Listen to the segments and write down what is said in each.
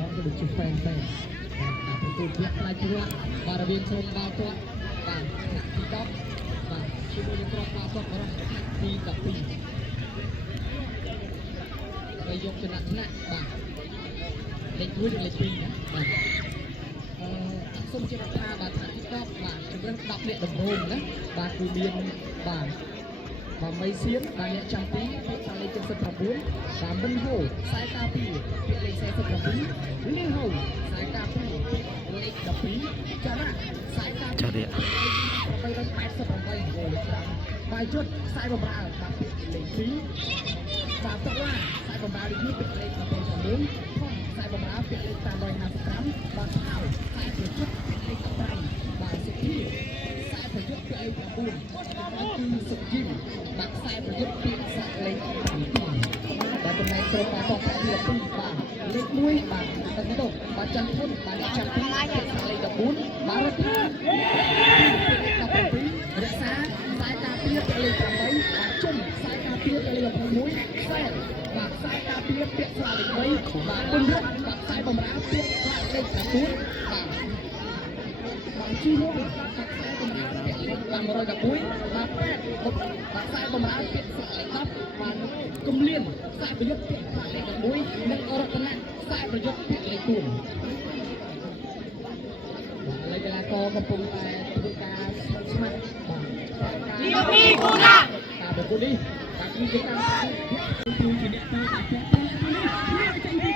องก็ดูจุดแฟนประตูเพียงปลายตัวบาร์เบียนชมดาวตัวบางที่ด็อกบางชิโนยกรอบดาวตัวของปีกับปีไปยกชนะบางเล็กด้วยเล็กปีนะบางส้มเจริญตาบางที่ด็อกบางจุดเริ่มดับเด็ดดมโฮมนะบางคูเบียนบางไม่เสียบางเนี่ยจำปีเพื่อการเล่นจนสุดประบุนบางบันโฮสายตาปีเพื่อเล่นสายสุดประบุนเลี้ยงโฮสายตาปีเล่นดับปีชนะสายตาปีไปได้8-8โกลครับไปจุดสายบอลบางเล่นปีบางตัวว่าสายบอลดีที่เป็นเล่นกับเป็นประบุนพ่อสายบอลเป็นเล่นตามรอย50 ครั้งบางเท้าสายจุดเป็นเล่นกับไปบางสุดที่สายประยุทธ์เป็นเล่นประบุนคือสุดยิ่งบักสายประยุทธ์ปีศาจเล็กแต่ตรงไหนตรงมาต่อไปเรียบปีบางเล็กมุ้ยบางตะกุกบางจันทุนบางจันทุนเป็นสายเล็กกับบุญบางระพีกับปีรักษาสายตาเปียกเป็นเล็กกับไว้บางจุ่มสายตาเปียกเป็นเล็กกับมุ้ยแซ่บางสายตาเปียกเป็นสายเล็กไว้บางบุญยศบางสายบำราเปียกสายเล็กกับบุญบางชื่อว่าบางรอยกับปุ้ยบางแป้งบางสายบำราเปียกสายครับบางกุมเลียนสายประยุทธ์เปียกสายกับปุ้ยนักอรกนะสายประยุทธ์เปียกเลยกลุ่มเลยเวลากอกระปุกแต่ตุกาสมัครนี่มีกูนะตาบุกุลีตาคีจิตาตูจีเนตูตาเปียกตาลีใจดี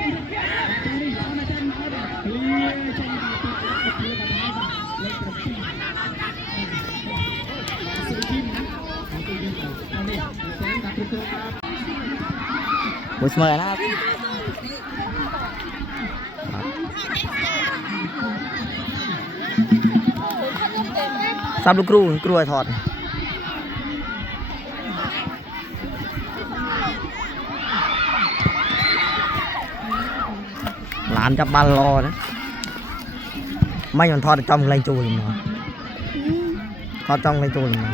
ตาลียามาจันมาดาลีใจดีตาเปียกตาลีเลยกระปุกบุษเมอร์นะครับซับลูกครูกลัวถอดหลานจับบอลรอนะไม่ยอมทอดจอมไรจูเลยมั้งทอดจอมไรจูเลยมั้ง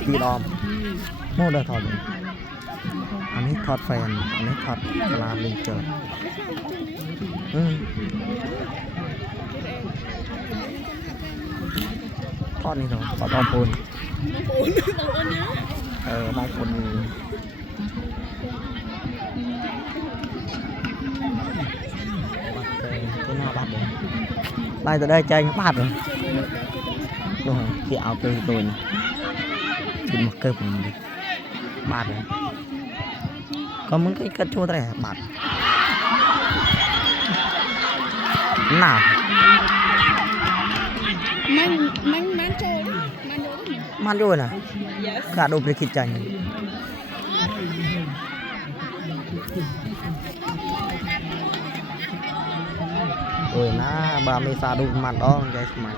พี่ดอมโม่ได้ถอดอันนี้ถอดแฟนอันนี้ถอดกลาลิงเจอทอดนี่เหรอถอดบางปูนบางปูนตัวหน้าบัดเลยไล่ตัวได้ใจบัดเลยดูที่เอาตัวตัวนี้กินมะเขือผมดิบาดเลยก็มึงก็กระโจนอะไรบาดหนาวมันโจรมันโยนอ่ะขาดโดนไปคิดใจโอ้ยนะบาเมซาดูมันอ้องใจสมัย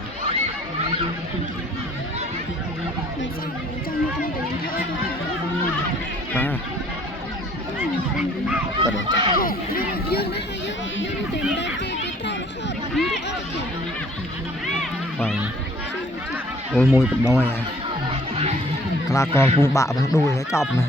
ก็เลยไปโอ้ยมวยเป็นน้อยกลากรปูบะมันดูให้จบนะ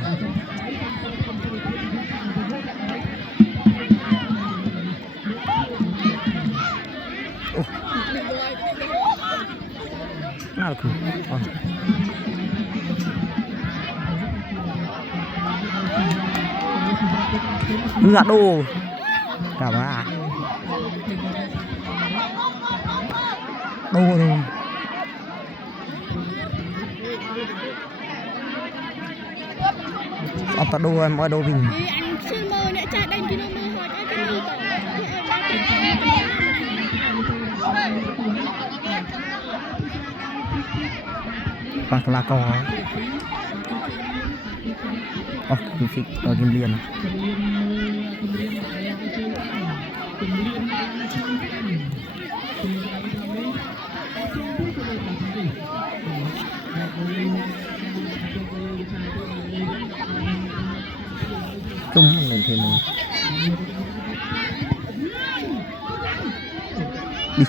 น่าคือnggak tuh cả ba đâu rồi apa ta đâu em ở đâu mình pas là câu phịch ở kim liên chung mình lên thêm một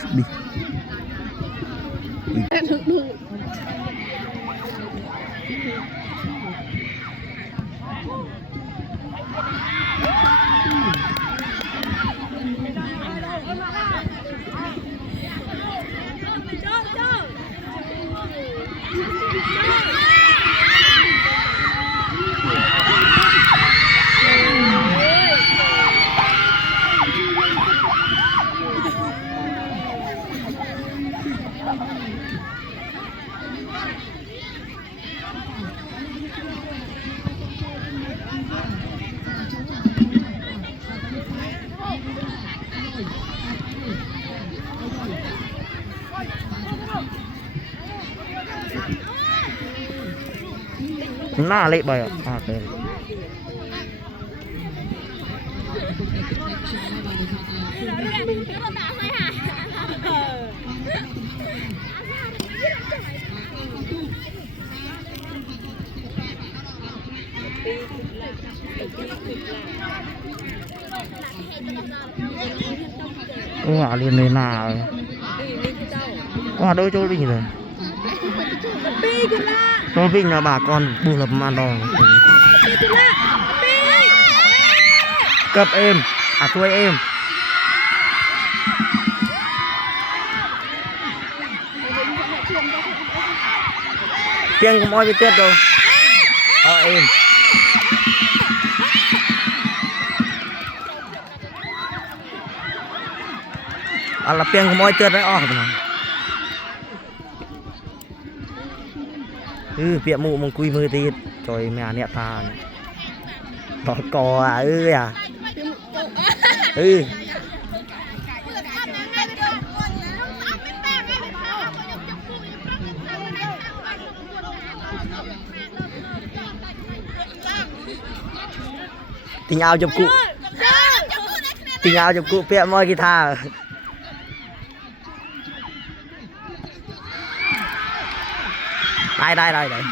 đi หน้าเละไปอ่ะเต็มเรียนเลยหน้าโดยโจลี่เลยโจลี่นะbà con buông lập màn đòn cấp em thôi em tiếng của mọi bị tuyết rồi em là tiếng của mọi tuyết đấy việc mụ mong quy mưa thì trời mẹ nẹt thà tỏ cò tình ao chụp cụ vẽ mọi guitar đây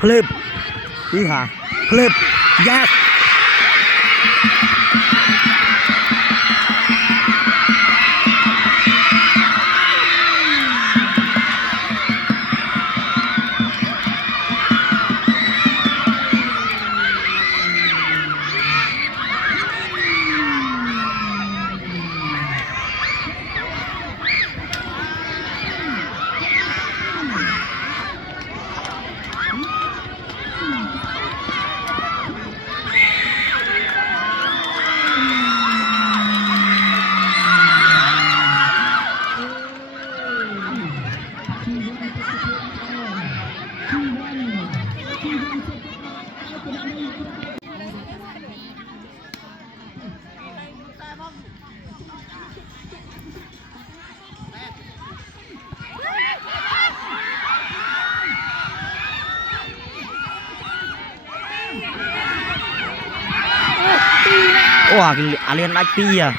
flip đi hả flip yes liên đánh pi à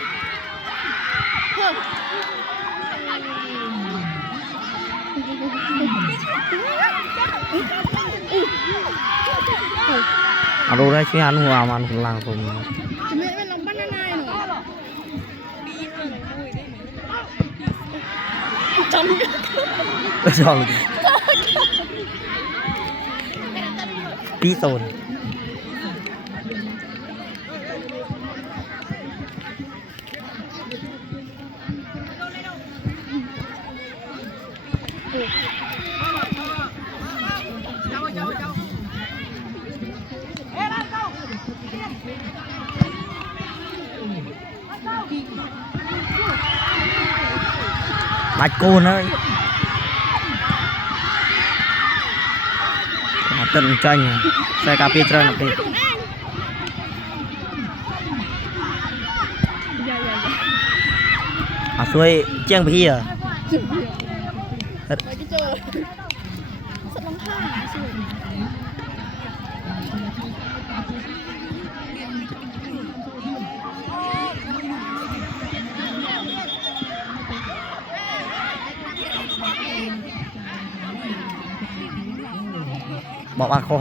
đồ đây chứ ăn hòa mà ăn làng rồi tí tồn bạch côn ơi tận tranh xe cà phê trơn đi xuôi chiang bị à bỏ ba khô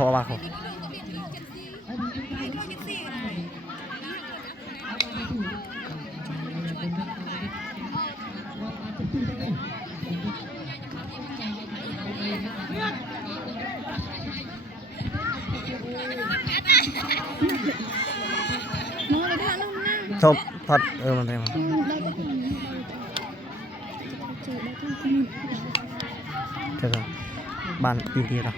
chụp thật mình thấy mà thế rồi bàn pin kia rồi